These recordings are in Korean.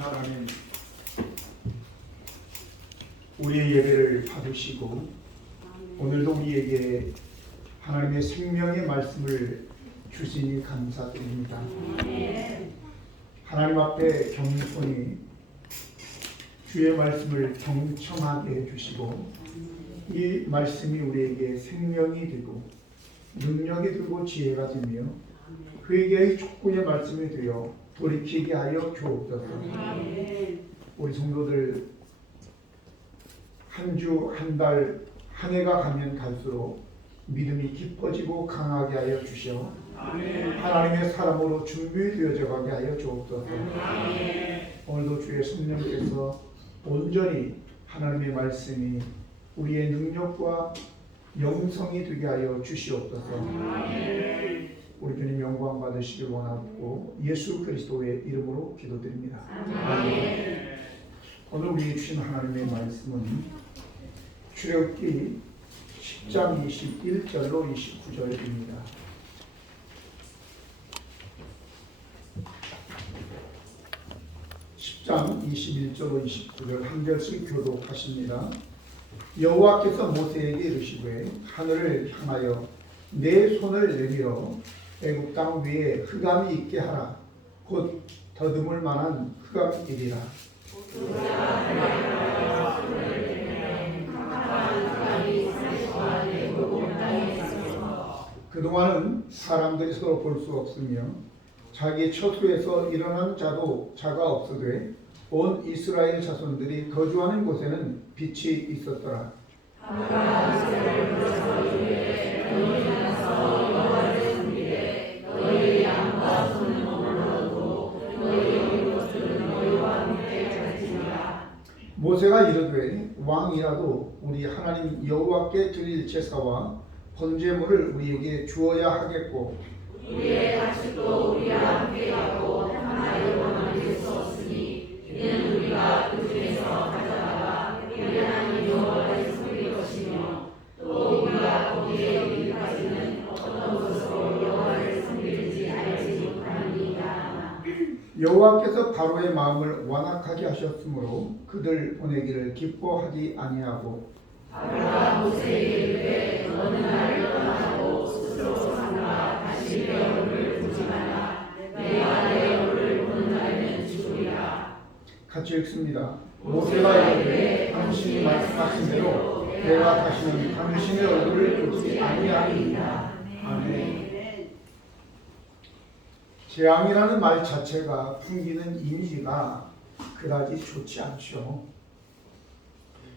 하나님, 우리의 예배를 받으시고 오늘도 우리에게 하나님의 생명의 말씀을 주시니 감사드립니다. 하나님 앞에 겸손히 주의 말씀을 경청하게 해주시고 이 말씀이 우리에게 생명이 되고 능력이 되고 지혜가 되며 그에게 촉구의 말씀이 되어 돌이키게 하여 주옵소서. 우리 성도들 한 주, 한 달, 한 해가 가면 갈수록 믿음이 깊어지고 강하게 하여 주시어 하나님의 사람으로 준비되어져 가게 하여 주옵소서. 오늘도 주의 성령께서 온전히 하나님의 말씀이 우리의 능력과 영성이 되게 하여 주시옵소서. 우리 주님 영광 받으시길 원하고 예수 그리스도의 이름으로 기도드립니다. 아멘. 오늘 우리 주신 하나님의 말씀은 출애굽기 10장 21절로 29절입니다. (10장 21절로 29절) 한 절씩 교독하십니다. 여호와께서 모세에게 이르시되 하늘을 향하여 내 손을 내밀어 애굽 땅 위에 흑암이 있게 하라. 곧 더듬을 만한 흑암이리라. 그동안은 사람들이 서로 볼 수 없으며 자기 처소에서 일어난 자가 없으되 온 이스라엘 자손들이 거주하는 곳에는 빛이 있었더라. 모세가 이르되 왕이라도 우리 하나님 여호와께 드릴 제사와 번제물을 우리에게 주어야 하겠고 우리의 가축도 우리와 함께 가고 하나의 원함을 수 없으니 이는 우리가 그 중에서 가져다가 우리 하나님 여호와를 섬길 것이며 또 우리가 거기에 이르기까지는 어떤 것으로 여호와를 섬길지 알지 못하니이다. 여호와께서 바로의 마음을 완악하게 하셨으므로 그들 보내기를 기뻐하지 아니하고 바로가 모세에게 이르되 너는 나를 떠나고 스스로 산다. 다시 내 얼굴을 보지 마라. 내가 내 얼굴을 보는 날에는 죽으리라. 같이 읽습니다. 모세가 이르되 당신이 말씀하신 대로 내가 다시는 당신의 얼굴을 보지 아니하리이다. 아멘. 재앙이라는 말 자체가 풍기는 이미지가 그다지 좋지 않죠.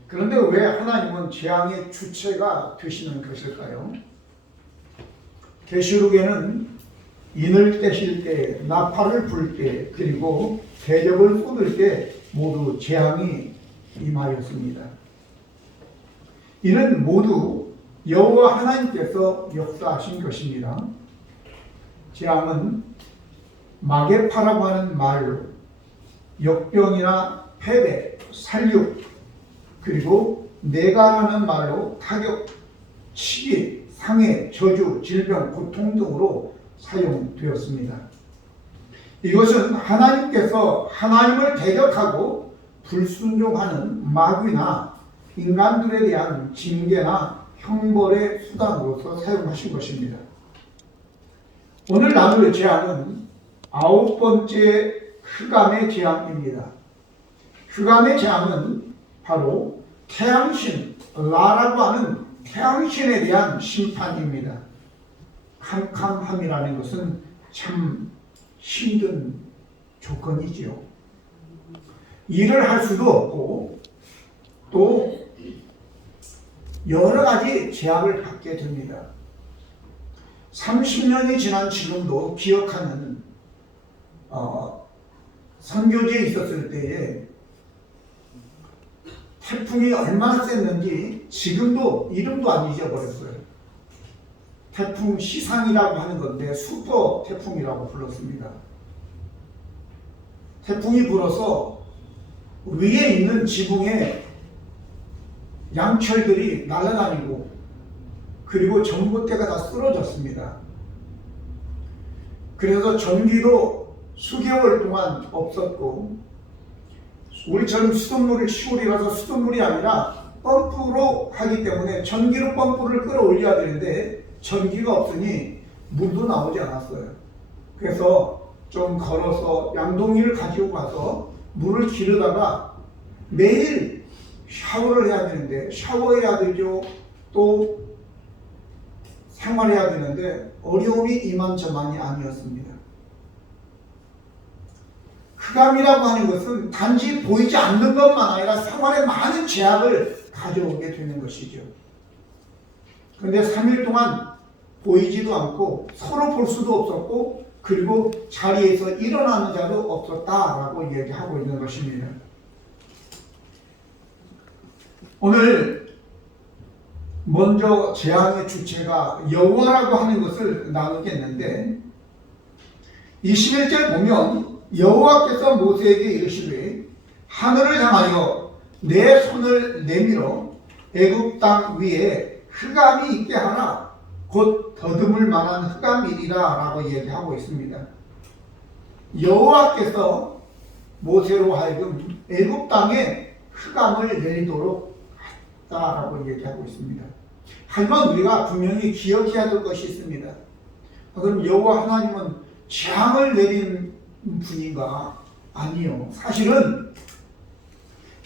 그런데 왜 하나님은 재앙의 주체가 되시는 것일까요? 계시록에는 인을 떼실 때, 나팔을 불 때, 그리고 대접을 쏟을 때 모두 재앙이 임하였습니다. 이는 모두 여호와 하나님께서 역사하신 것입니다. 재앙은 마게파라고 하는 말로 역병이나 패배, 살육, 그리고 내가라는 말로 타격, 치기, 상해, 저주, 질병, 고통 등으로 사용되었습니다. 이것은 하나님께서 하나님을 대적하고 불순종하는 마귀나 인간들에 대한 징계나 형벌의 수단으로서 사용하신 것입니다. 오늘 나눌 재앙은 9번째 흑암의 재앙입니다. 흑암의 재앙은 바로 태양신, 라라고 하는 태양신에 대한 심판입니다. 캄캄함이라는 것은 참 힘든 조건이지요. 일을 할 수도 없고 또 여러 가지 제약을 받게 됩니다. 30년이 지난 지금도 기억하는 선교지에 있었을 때에 태풍이 얼마나 셌는지 지금도 이름도 안 잊어버렸어요. 태풍 시상이라고 하는 건데 슈퍼 태풍이라고 불렀습니다. 태풍이 불어서 위에 있는 지붕에 양철들이 날아다니고 그리고 전봇대가 다 쓰러졌습니다. 그래서 전기도 수개월 동안 없었고 우리처럼 수돗물을 시골이라서 수돗물이 아니라 펌프로 하기 때문에 전기로 펌프를 끌어올려야 되는데 전기가 없으니 물도 나오지 않았어요. 그래서 좀 걸어서 양동이를 가지고 가서 물을 기르다가 매일 샤워를 해야 되는데 샤워해야 되죠. 또 생활해야 되는데 어려움이 이만저만이 아니었습니다. 흑암이라고 하는 것은 단지 보이지 않는 것만 아니라 생활에 많은 제약을 가져오게 되는 것이죠. 그런데 3일 동안 보이지도 않고 서로 볼 수도 없었고 그리고 자리에서 일어나는 자도 없었다라고 얘기하고 있는 것입니다. 오늘 먼저 재앙의 주체가 여호와라고 하는 것을 나누겠는데 21절 보면 여호와께서 모세에게 이르시되 하늘을 향하여 내 손을 내밀어 애굽 땅 위에 흑암이 있게 하라 곧 더듬을 만한 흑암이리라 라고 얘기하고 있습니다. 여호와께서 모세로 하여금 애굽 땅에 흑암을 내리도록 했다라고 얘기하고 있습니다. 하지만 우리가 분명히 기억해야 될 것이 있습니다. 그럼 여호와 하나님은 재앙을 내린 분인가? 아니요. 사실은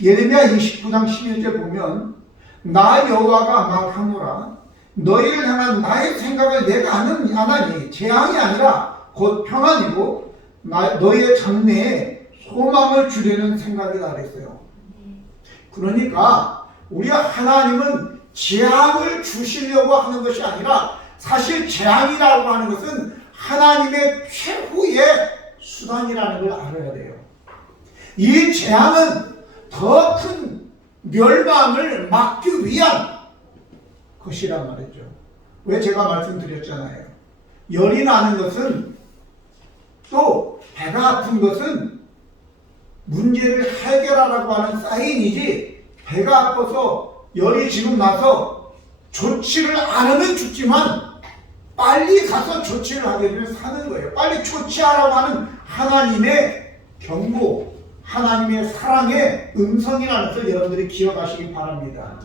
예레미야 29장 11절 보면 나 여호와가 말하노라 너희를 향한 나의 생각을 내가 아나니 재앙이 아니라 곧 평안이고 너희의 장래에 소망을 주려는 생각이다 그랬어요. 그러니까 우리 하나님은 재앙을 주시려고 하는 것이 아니라 사실 재앙이라고 하는 것은 하나님의 최후의 수단이라는 걸 알아야 돼요. 이 재앙은 더 큰 멸망을 막기 위한 것이란 말이죠. 왜 제가 말씀드렸잖아요. 열이 나는 것은 또 배가 아픈 것은 문제를 해결하라고 하는 사인이지 배가 아파서 열이 지금 나서 조치를 안 하면 죽지만 빨리 가서 조치를 하게 되면 사는 거예요. 빨리 조치하라고 하는 하나님의 경고, 하나님의 사랑의 음성이라는 것을 여러분들이 기억하시기 바랍니다.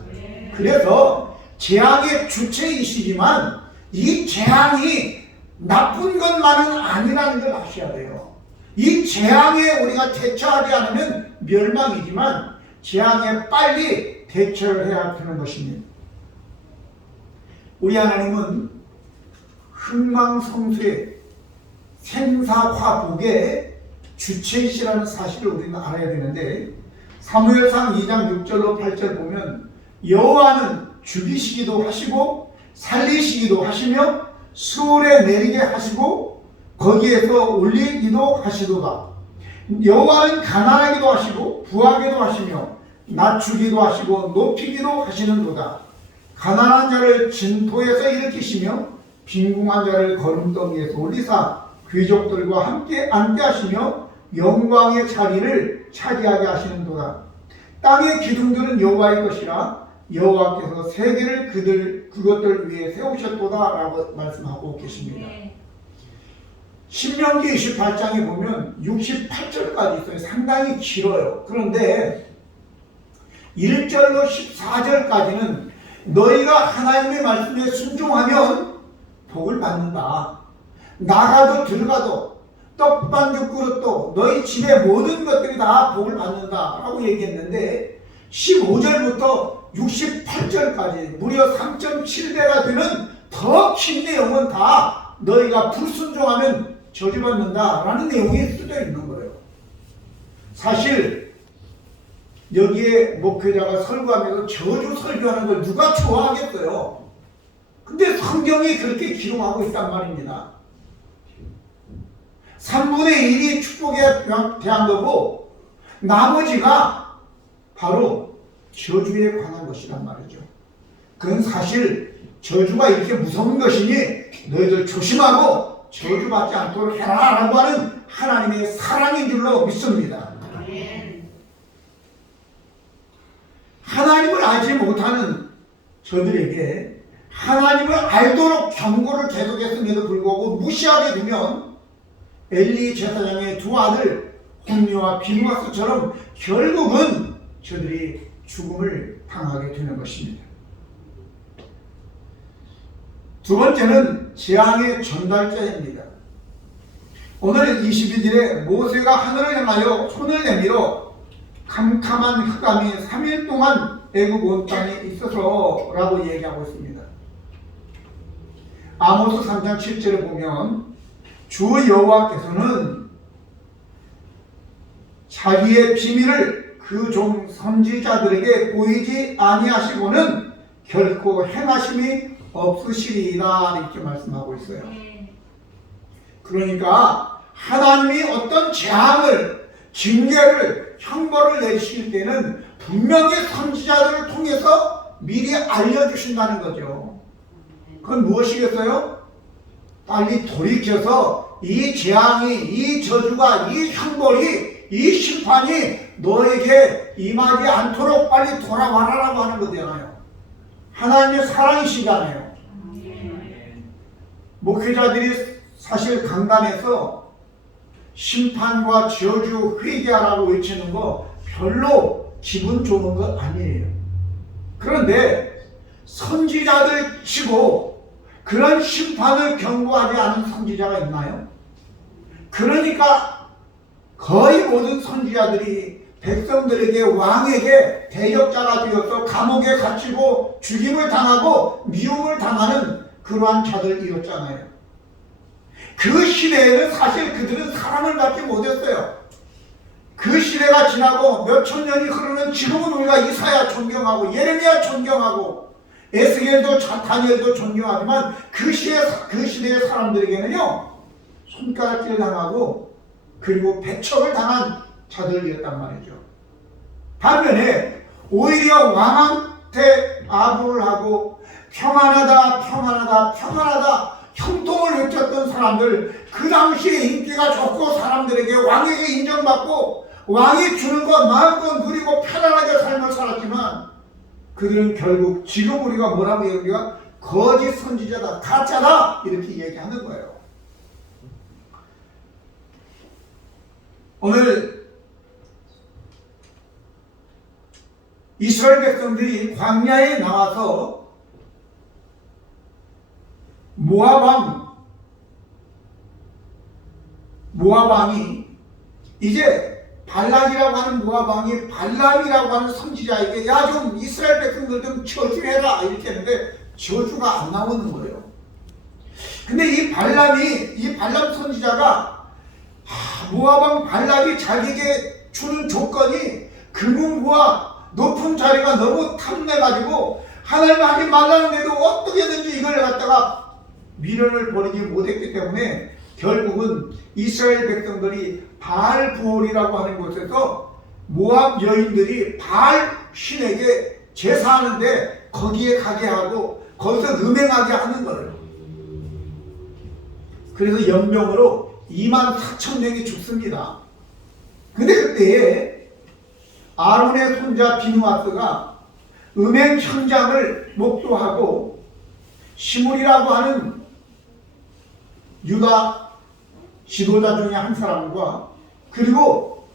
그래서 재앙의 주체이시지만 이 재앙이 나쁜 것만은 아니라는 걸 아셔야 돼요. 이 재앙에 우리가 대처하지 않으면 멸망이지만 재앙에 빨리 대처를 해야 하는 것입니다. 우리 하나님은 흥망성쇠 생사화복의 주체이시라는 사실을 우리는 알아야 되는데 사무엘상 2장 6절로 8절 보면 여호와는 죽이시기도 하시고 살리시기도 하시며 수월에 내리게 하시고 거기에서 올리기도 하시도다. 여호와는 가난하기도 하시고 부하기도 하시며 낮추기도 하시고 높이기도 하시는도다. 가난한 자를 진토에서 일으키시며 빈궁한 자를 거름더미에서 올리사 귀족들과 함께 앉게 하시며 영광의 자리를 차지하게 하시는도다. 땅의 기둥들은 여호와의 것이라 여호와께서 세계를 그것들 위에 세우셨도다 라고 말씀하고 계십니다. 신명기 28장에 보면 68절까지 있어요. 상당히 길어요. 그런데 1절로 14절까지는 너희가 하나님의 말씀에 순종하면 복을 받는다. 나가도 들어가도 떡반죽 그릇도 너희 집의 모든 것들이 다 복을 받는다 라고 얘기했는데 15절부터 68절까지 무려 3.7배가 되는 더 긴 내용은 다 너희가 불순종하면 저주받는다 라는 내용이 쓰여 있는 거예요. 사실 여기에 목회자가 설교하면서 저주 설교하는 걸 누가 좋아하겠어요? 근데 성경이 그렇게 기록하고 있단 말입니다. 3분의 1이 축복에 대한 거고 나머지가 바로 저주에 관한 것이란 말이죠. 그건 사실 저주가 이렇게 무서운 것이니 너희들 조심하고 저주받지 않도록 해라 라고 하는 하나님의 사랑인 줄로 믿습니다. 하나님을 알지 못하는 저들에게 하나님을 알도록 경고를 계속했음에도 불구하고 무시하게 되면 엘리 제사장의 두 아들 홈리와 비누아스처럼 결국은 저들이 죽음을 당하게 되는 것입니다. 두 번째는 재앙의 전달자입니다. 오늘 21절에 모세가 하늘을 향하여 손을 내밀어 캄캄한 흑암이 3일 동안 애굽 온 땅에 있어서 라고 얘기하고 있습니다. 아모스 3장 7절에 보면 주 여호와께서는 자기의 비밀을 그 종 선지자들에게 보이지 아니하시고는 결코 행하심이 없으시리라 이렇게 말씀하고 있어요. 그러니까 하나님이 어떤 재앙을, 징계를, 형벌을 내리실 때는 분명히 선지자들을 통해서 미리 알려주신다는 거죠. 그건 무엇이겠어요? 빨리 돌이켜서 이 재앙이, 이 저주가, 이 형벌이, 이 심판이 너에게 임하지 않도록 빨리 돌아와라라고 하는 거잖아요. 하나님의 사랑이시잖아요. 목회자들이 사실 강단에서 심판과 저주 회개하라고 외치는 거 별로 기분 좋은 거 아니에요. 그런데 선지자들 치고 그런 심판을 경고하지 않은 선지자가 있나요? 그러니까 거의 모든 선지자들이 백성들에게, 왕에게 대적자가 되어서 감옥에 갇히고 죽임을 당하고 미움을 당하는 그러한 자들이었잖아요. 그 시대에는 사실 그들은 사랑을 받지 못했어요. 그 시대가 지나고 몇천 년이 흐르는 지금은 우리가 이사야 존경하고 예레미야 존경하고 에스겔도 다니엘도 존경하지만 그 시대의 사람들에게는요 손가락질 당하고 그리고 배척을 당한 자들이었단 말이죠. 반면에 오히려 왕한테 아부를 하고 평안하다 평안하다 평안하다 형통을 외쳤던 사람들, 그 당시에 인기가 좋고 사람들에게 왕에게 인정받고 왕이 주는 것 마음껏 누리고 편안하게 삶을 살았지만 그들은 결국 지금 우리가 뭐라고 얘기가 거짓 선지자다, 가짜다 이렇게 얘기하는 거예요. 오늘 이스라엘 백성들이 광야에 나와서 모압왕이 이제 발락이라고 하는 모압왕이 발람이라고 하는 선지자에게 야 좀 이스라엘 백성들 좀 저주해라 이렇게 했는데 저주가 안 나오는 거예요. 근데 이 발람 선지자가 모압왕 발락이 자기에게 주는 조건이 금은과 높은 자리가 너무 탐내가지고 하나님 하지 말라는데도 어떻게든지 이걸 갖다가 미련을 버리지 못했기 때문에 결국은 이스라엘 백성들이 바알 부올이라고 하는 곳에서 모압 여인들이 바알 신에게 제사하는데 거기에 가게 하고 거기서 음행하게 하는 거예요. 그래서 연명으로 24,000명이 죽습니다. 근데 그때 아론의 손자 비누아스가 음행 현장을 목도하고 시므리라고 하는 유다 지도자 중에 한 사람과 그리고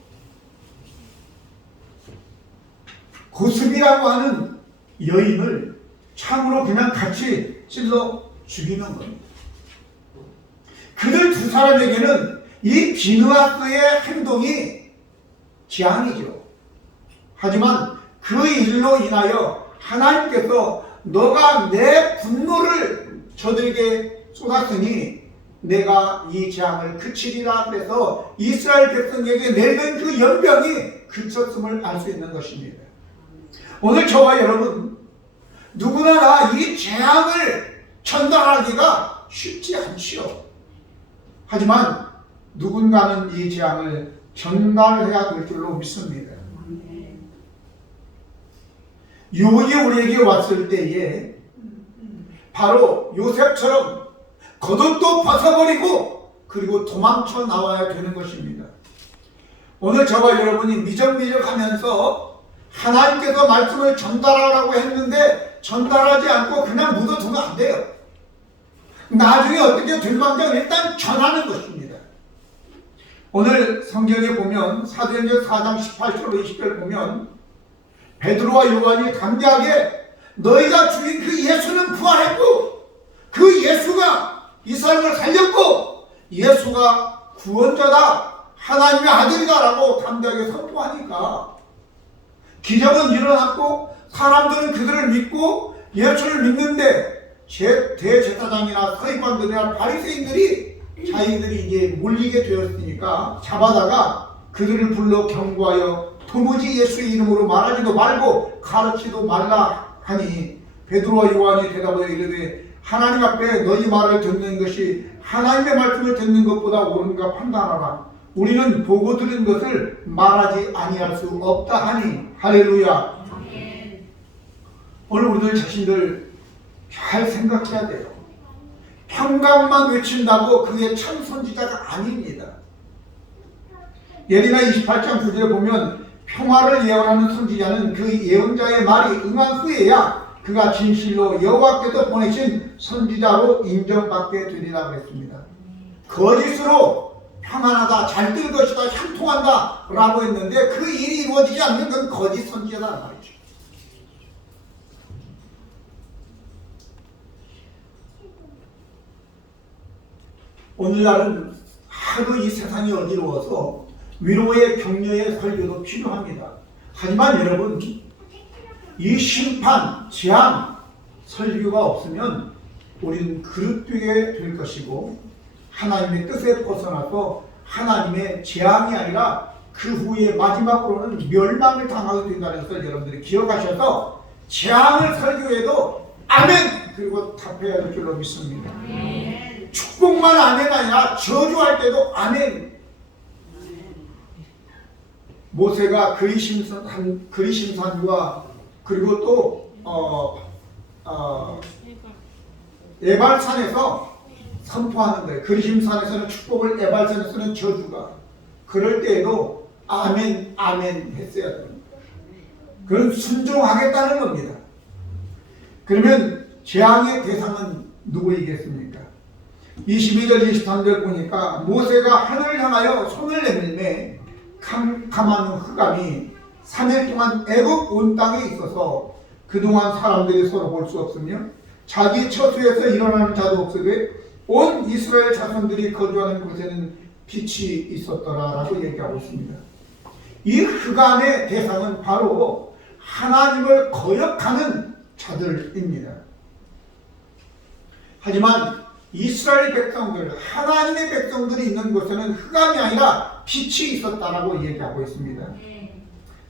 고스비라고 하는 여인을 창으로 그냥 같이 찔러 죽이는 겁니다. 그들 두 사람에게는 이 비누아스의 행동이 재앙이죠. 하지만 그 일로 인하여 하나님께서 너가 내 분노를 저들에게 쏟았으니 내가 이 재앙을 그치리라 그래서 이스라엘 백성에게 내는 그 연병이 그쳤음을 알 수 있는 것입니다. 오늘 저와 여러분 누구나 이 재앙을 전달하기가 쉽지 않지요. 하지만 누군가는 이 재앙을 전달해야 될 줄로 믿습니다. 유혹이 우리에게 왔을 때에 바로 요셉처럼 겉옷도 벗어버리고 그리고 도망쳐 나와야 되는 것입니다. 오늘 저와 여러분이 미적미적하면서 하나님께서 말씀을 전달하라고 했는데 전달하지 않고 그냥 묻어두면 안 돼요. 나중에 어떻게 될망정 일단 전하는 것입니다. 오늘 성경에 보면 사도행전 4장 18절로 20절 보면 베드로와 요한이 담대하게 너희가 죽인 그 예수는 부활했고 그 예수가 이 사람을 살렸고 예수가 구원자다, 하나님의 아들이다 라고 담대하게 선포하니까 기적은 일어났고 사람들은 그들을 믿고 예수를 믿는데 대제사장이나 서기관들이나 바리새인들이 자기들이 이제 몰리게 되었으니까 잡아다가 그들을 불러 경고하여 도무지 예수의 이름으로 말하지도 말고 가르치도 말라 하니 베드로와 요한이 대답하여 이르되 하나님 앞에 너희 말을 듣는 것이 하나님의 말씀을 듣는 것보다 옳은가 판단하라. 우리는 보고 들은 것을 말하지 아니할 수 없다 하니. 할렐루야. 오늘 우리들 자신들 잘 생각해야 돼요. 평강만 외친다고 그게 참 선지자가 아닙니다. 예레미야 28장 9절에 보면 평화를 예언하는 선지자는 그 예언자의 말이 응한 후에야 그가 진실로 여호와께서 보내신 선지자로 인정받게 되리라 그랬습니다. 거짓으로 평안하다, 잘 될 것이다, 형통한다 라고 했는데 그 일이 이루어지지 않는 건 거짓 선지자라는 말이죠. 오늘날은 하도 이 세상이 어지러워서 위로의 격려의 설교도 필요합니다. 하지만 여러분, 이 심판, 재앙 설교가 없으면 우리는 그릇되게 될 것이고 하나님의 뜻에 벗어나서 하나님의 재앙이 아니라 그 후에 마지막으로는 멸망을 당하게 된다는 것을 여러분들이 기억하셔서 재앙을 설교해도 아멘! 그리고 답해야 될 줄로 믿습니다. 축복만 아멘 아니라 저주할 때도 아멘. 모세가 그리심산과 그리고 또 에발산에서 선포하는 거예요. 그리심산에서는 축복을, 에발산에서는 저주가. 그럴 때에도 아멘 아멘 했어야 됩니다. 그건 순종하겠다는 겁니다. 그러면 재앙의 대상은 누구이겠습니까? 22절 23절 보니까 모세가 하늘을 향하여 손을 내밀매 캄캄한 흑암이 3일 동안 애굽 온 땅에 있어서 그동안 사람들이 서로 볼 수 없으며 자기 처소에서 일어나는 자도 없으되 온 이스라엘 자손들이 거주하는 곳에는 빛이 있었더라 라고 얘기하고 있습니다. 이 흑암의 대상은 바로 하나님을 거역하는 자들입니다. 하지만 이스라엘 백성들, 하나님의 백성들이 있는 곳에는 흑암이 아니라 빛이 있었다라고 얘기하고 있습니다.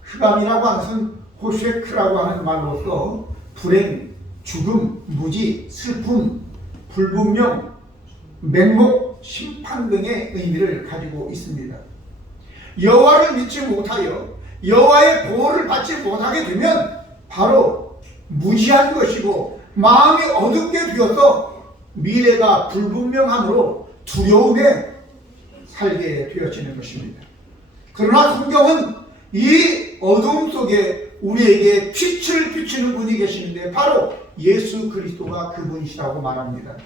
흑암이라고 하는 것은 호쉐크라고 하는 말로서 불행, 죽음, 무지, 슬픔, 불분명, 맹목, 심판 등의 의미를 가지고 있습니다. 여호와를 믿지 못하여 여호와의 보호를 받지 못하게 되면 바로 무지한 것이고 마음이 어둡게 되어서 미래가 불분명함으로 두려움에 살게 되어지는 것입니다. 그러나 성경은 이 어두움 속에 우리에게 빛을 비추는 분이 계시는데 바로 예수 그리스도가 그분이시라고 말합니다.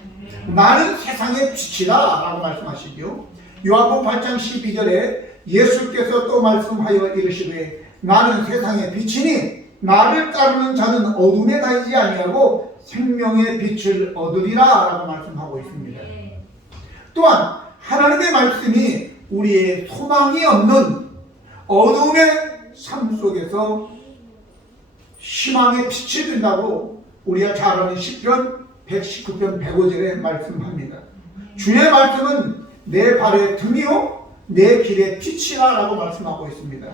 나는 세상의 빛이다 라고 말씀하시죠. 요한복음 8장 12절에 예수께서 또 말씀하여 이르시되 나는 세상의 빛이니 나를 따르는 자는 어둠에 다니지 아니하고 생명의 빛을 얻으리라 라고 말씀하고 있습니다. 또한 하나님의 말씀이 우리의 소망이 없는 어둠의 삶 속에서 희망의 빛이 된다고 우리가 잘 아는 시편 119편 105절에 말씀합니다. 주의 말씀은 내 발의 등이요 내 길의 빛이라 라고 말씀하고 있습니다.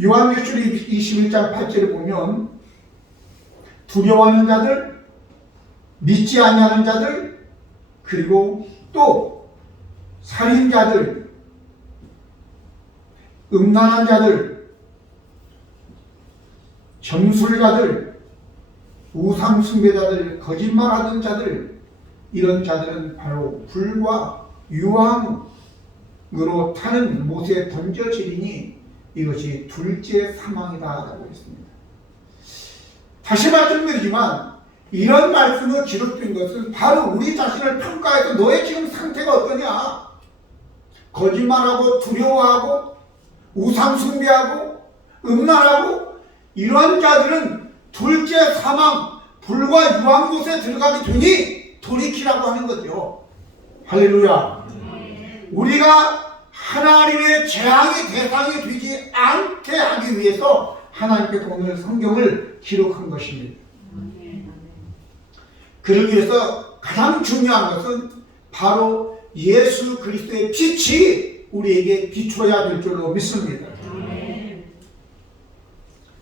요한계시록 21장 8절에 보면 두려워하는 자들, 믿지 아니하는 자들, 그리고 또 살인자들, 음란한 자들, 점술자들, 우상숭배자들, 거짓말하는 자들, 이런 자들은 바로 불과 유황으로 타는 못에 던져지리니 이것이 둘째 사망이다 라고 했습니다. 다시 말씀드리지만 이런 말씀이 기록된 것은 바로 우리 자신을 평가해서 너의 지금 상태가 어떠냐, 거짓말하고 두려워하고 우상 숭배하고 음란하고 이러한 자들은 둘째 사망 불과 유황 곳에 들어가게 되니 돌이키라고 하는 거죠. 할렐루야. 우리가 하나님의 재앙의 대상이 되지 않게 하기 위해서 하나님께서 오늘 성경을 기록한 것입니다. 그러기 위해서 가장 중요한 것은 바로 예수 그리스도의 빛이 우리에게 비춰야 될 줄로 믿습니다.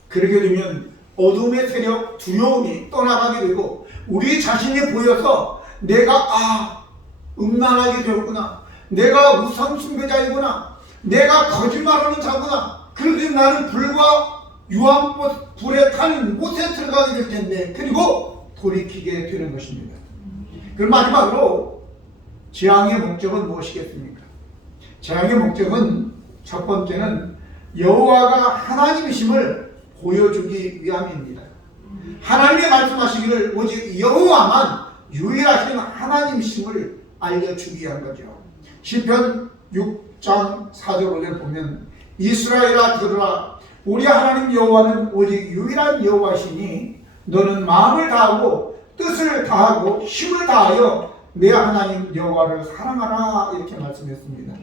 그렇게 되면 어둠의 세력, 두려움이 떠나가게 되고 우리 자신이 보여서 내가 음란하게 되었구나, 내가 우상 숭배자이구나, 내가 거짓말하는 자구나, 그러니 나는 불과 유황불에 타는 곳에 들어가게 될 텐데, 그리고 돌이키게 되는 것입니다. 그럼 마지막으로 재앙의 목적은 무엇이겠습니까? 재앙의 목적은 첫 번째는 여호와가 하나님이심을 보여주기 위함입니다. 하나님이 말씀하시기를 오직 여호와만 유일하신 하나님이심을 알려주기 위한 거죠. 시편 6장 4절 5절 보면 이스라엘아 들으라, 우리 하나님 여호와는 오직 유일한 여호와시니 너는 마음을 다하고 뜻을 다하고 힘을 다하여 내 하나님 여호와를 사랑하라, 이렇게 말씀했습니다.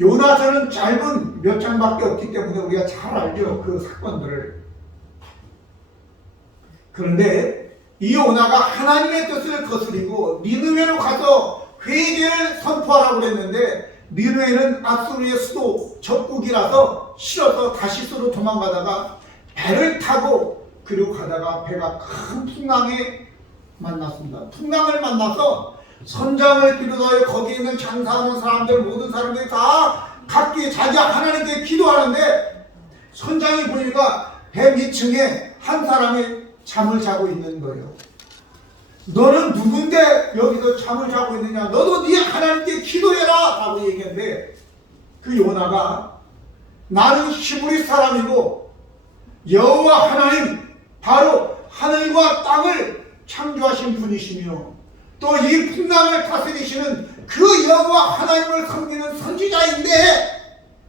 요나서는 짧은 몇 장밖에 없기 때문에 우리가 잘 알죠, 그 사건들을. 그런데 이 요나가 하나님의 뜻을 거스리고 니느웨로 가서 회개를 선포하라고 그랬는데, 니느웨는 아수르의 수도 적국이라서 싫어서 다시스로 도망가다가 배를 타고 그리고 가다가 배가 큰 풍랑에 만났습니다. 풍랑을 만나서 선장을 비롯하여 거기에 있는 장사하는 사람들, 모든 사람들이 다 각기 자기 하나님께 기도하는데, 선장이 보니까 배 밑층에 한 사람이 잠을 자고 있는 거예요. 너는 누군데 여기서 잠을 자고 있느냐, 너도 네 하나님께 기도해라 라고 얘기했는데, 그 요나가 나는 히브리 사람이고 여호와 하나님, 바로 하늘과 땅을 창조하신 분이시며 또 이 풍랑을 다스리시는 그 여호와 하나님을 섬기는 선지자인데,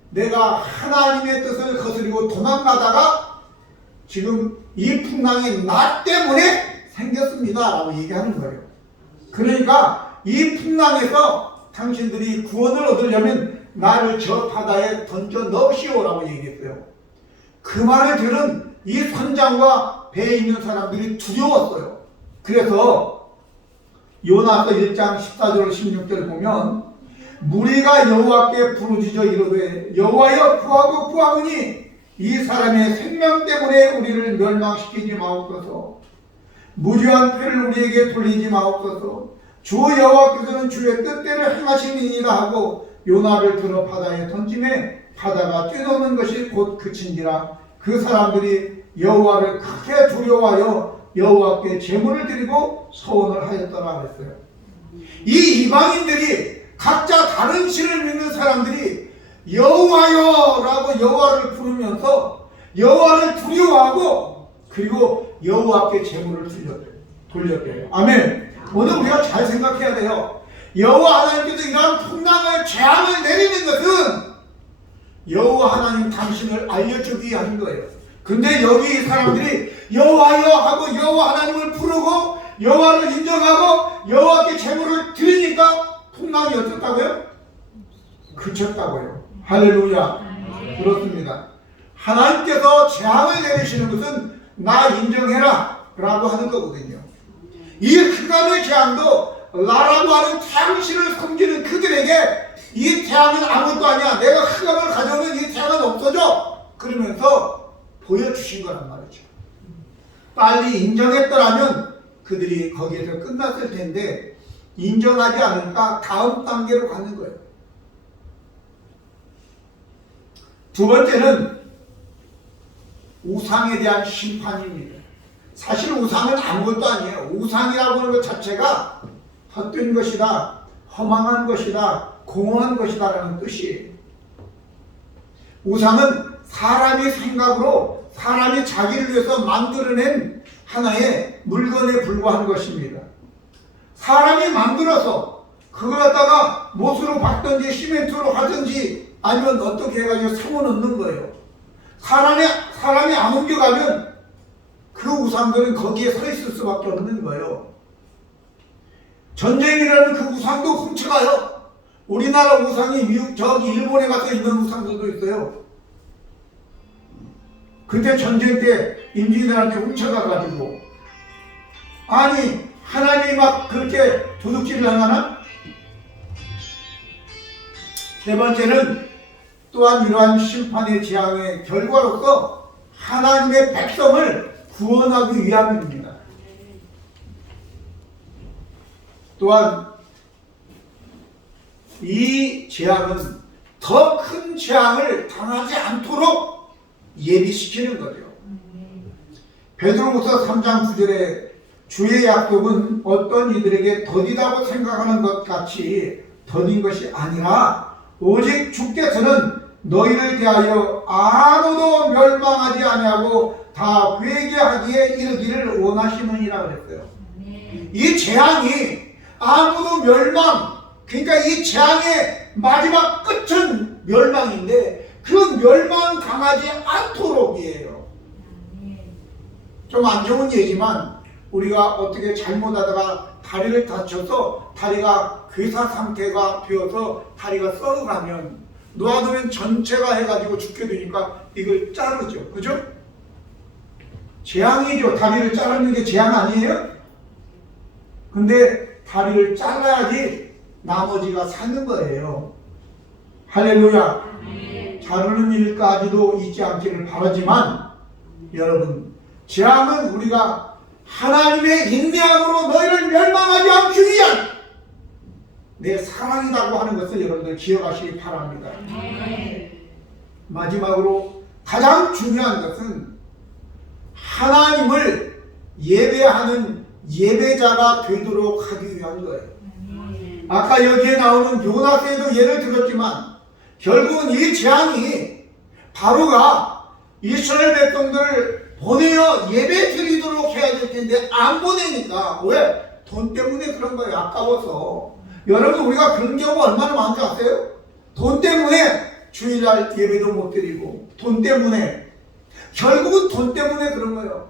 내가 하나님의 뜻을 거스리고 도망가다가 지금 이 풍랑이 나 때문에 생겼습니다 라고 얘기하는 거예요. 그러니까 이 풍랑에서 당신들이 구원을 얻으려면 나를 저 바다에 던져 넣으시오 라고 얘기했어요. 그 말을 들은 이 선장과 배에 있는 사람들이 두려웠어요. 그래서 요나서 1장 14절 16절 보면 무리가 여호와께 부르짖어 이르되 여호와여 구하고 구하오니 이 사람의 생명 때문에 우리를 멸망시키지 마옵소서. 무죄한 피를 우리에게 돌리지 마옵소서. 주 여호와께서는 주의 뜻대로 행하시니이다 하고 요나를 들어 바다에 던짐에 바다가 뛰노는 것이 곧 그친지라. 그 사람들이 여호와를 크게 두려워하여 여호와께 제물을 드리고 서원을 하였더라 그랬어요. 이 이방인들이 각자 다른 신을 믿는 사람들이 여호와여 라고 여호와를 부르면서 여호와를 두려워하고 그리고 여호와께 제물을 돌렸대요. 아멘. 오늘 우리가 잘 생각해야 돼요. 여호와 하나님께서 이러한 풍랑을 재앙을 내리는 것은 여호와 하나님 당신을 알려주기 위한 거예요. 근데 여기 이 사람들이 여호와여 하고 여호와 하나님을 부르고 여호와를 인정하고 여호와께 제물을 드리니까 풍랑이 어떻다고요? 그쳤다고요. 할렐루야. 그렇습니다. 하나님께서 재앙을 내리시는 것은 나 인정해라 라고 하는 거거든요. 이 흑암의 재앙도 나라고 하는 태양신을 섬기는 그들에게 이 태양은 아무것도 아니야, 내가 흑암을 가져오면 이 태양은 없어져, 그러면서 보여주신 거란 말이죠. 빨리 인정했더라면 그들이 거기에서 끝났을 텐데 인정하지 않으니까 다음 단계로 가는 거예요. 두 번째는 우상에 대한 심판입니다. 사실 우상은 아무것도 아니에요. 우상이라고 하는 것 자체가 헛된 것이다, 허망한 것이다, 공허한 것이다 라는 뜻이에요. 우상은 사람이 생각으로 사람이 자기를 위해서 만들어낸 하나의 물건에 불과한 것입니다. 사람이 만들어서 그걸 갖다가 못으로 박든지 시멘트로 하든지 아니면 어떻게 해가지고 세워놓는 거예요. 사람이 안 옮겨가면 그 우상들은 거기에 서 있을 수밖에 없는 거예요. 전쟁이라는 그 우상도 훔쳐가요. 우리나라 우상이 저기 일본에 가서 있는 우상들도 있어요. 그때 전쟁 때 임진왜란때 훔쳐가가지고, 아니 하나님이 막 그렇게 도둑질을 하나? 세 번째는 또한 이러한 심판의 재앙의 결과로서 하나님의 백성을 구원하기 위함입니다. 또한 이 재앙은 더 큰 재앙을 당하지 않도록 예비시키는 거죠. 베드로후서 3장 9절에 주의 약속은 어떤 이들에게 더디다고 생각하는 것 같이 더딘 것이 아니라 오직 주께서는 너희를 대하여 아무도 멸망하지 아니하고 다 회개하기에 이르기를 원하시느니라 그랬어요. 이 재앙이 아무도 그러니까 이 재앙의 마지막 끝은 멸망인데 그 멸망 당하지 않도록이에요. 좀 안 좋은 얘기지만 우리가 어떻게 잘못하다가 다리를 다쳐서 다리가 괴사 상태가 되어서 다리가 썩어가면 놓아두면 전체가 해가지고 죽게 되니까 이걸 자르죠. 그죠? 재앙이죠. 다리를 자르는 게 재앙 아니에요? 근데 다리를 잘라야지 나머지가 사는 거예요. 할렐루야. 자르는 일까지도 있지 않기를 바라지만 여러분, 재앙은 우리가 하나님의 인내함으로 너희를 멸망하지 않기 위한 내 사랑이라고 하는 것을 여러분들 기억하시기 바랍니다. 마지막으로 가장 중요한 것은 하나님을 예배하는 예배자가 되도록 하기 위한 거예요. 아까 여기에 나오는 요나서에도 예를 들었지만 결국은 이 재앙이 바로가 이스라엘 백성들을 보내어 예배 드리도록 해야 될 텐데 안 보내니까. 왜? 돈 때문에 그런 거예요. 아까워서. 여러분, 우리가 그런 경우 얼마나 많은지 아세요? 돈 때문에 주일날 예배도 못 드리고, 돈 때문에, 결국은 돈 때문에 그런 거예요.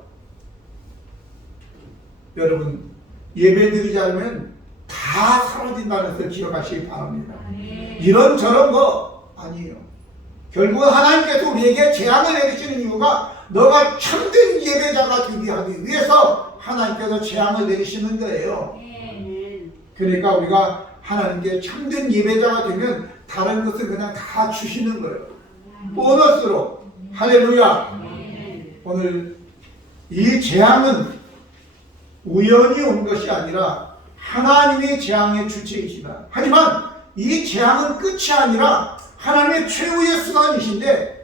여러분, 예배 드리지 않으면 다 사라진다는 것을 기억하시기 바랍니다. 이런저런 거 아니에요. 결국은 하나님께서 우리에게 재앙을 내리시는 이유가 너가 참된 예배자가 되게 하기 위해서 하나님께서 재앙을 내리시는 거예요. 그러니까 우리가 하나님께 참된 예배자가 되면 다른 것을 그냥 다 주시는 거예요. 보너스로. 할렐루야. 오늘 이 재앙은 우연히 온 것이 아니라 하나님의 재앙의 주체이시다. 하지만 이 재앙은 끝이 아니라 하나님의 최후의 수단이신데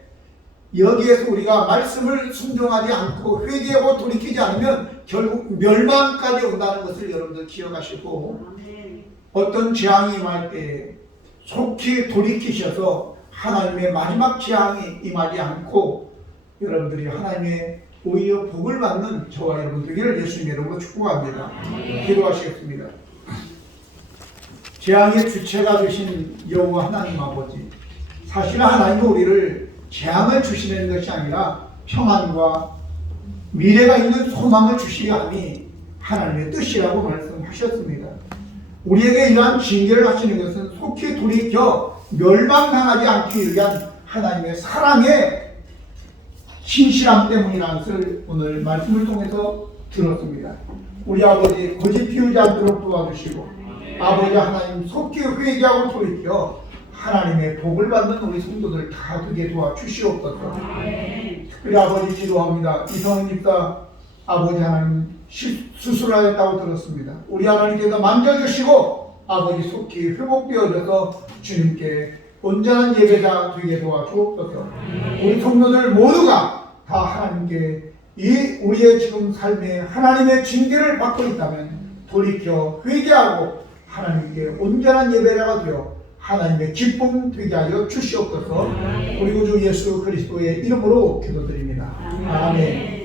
여기에서 우리가 말씀을 순종하지 않고 회개하고 돌이키지 않으면 결국 멸망까지 온다는 것을 여러분들 기억하시고, 어떤 재앙이 임할 때 속히 돌이키셔서 하나님의 마지막 재앙이 임하지 않고 여러분들이 하나님의 오히려 복을 받는 저와 여러분 되기를 예수님의 이름으로 축복합니다. 기도하시겠습니다. 재앙의 주체가 되신 여호와 하나님 아버지, 사실 하나님은 우리를 재앙을 주시는 것이 아니라 평안과 미래가 있는 소망을 주시려 함이 하나님의 뜻이라고 말씀하셨습니다. 우리에게 이러한 징계를 하시는 것은 속히 돌이켜 멸망당하지 않기 위한 하나님의 사랑의 신실함 때문이라는 것을 오늘 말씀을 통해서 들었습니다. 우리 아버지 거짓 피우지 않도록 도와주시고, 아버지 하나님 속히 회개하고 돌이켜 하나님의 복을 받는 우리 성도들 다 되게 도와주시옵소서. 특별히 아버지 기도합니다. 이성은 입사 아버지 하나님 수술하였다고 들었습니다. 우리 하나님께서 만져주시고 아버지 속히 회복되어져서 주님께 온전한 예배자 되게 도와주옵소서. 우리 성도들 모두가 다 하나님께 이 우리의 지금 삶에 하나님의 징계를 받고 있다면 돌이켜 회개하고 하나님께 온전한 예배자가 되어 하나님의 기쁨 되게 하여 주시옵소서. 우리 구주 예수 그리스도의 이름으로 기도드립니다. 아멘.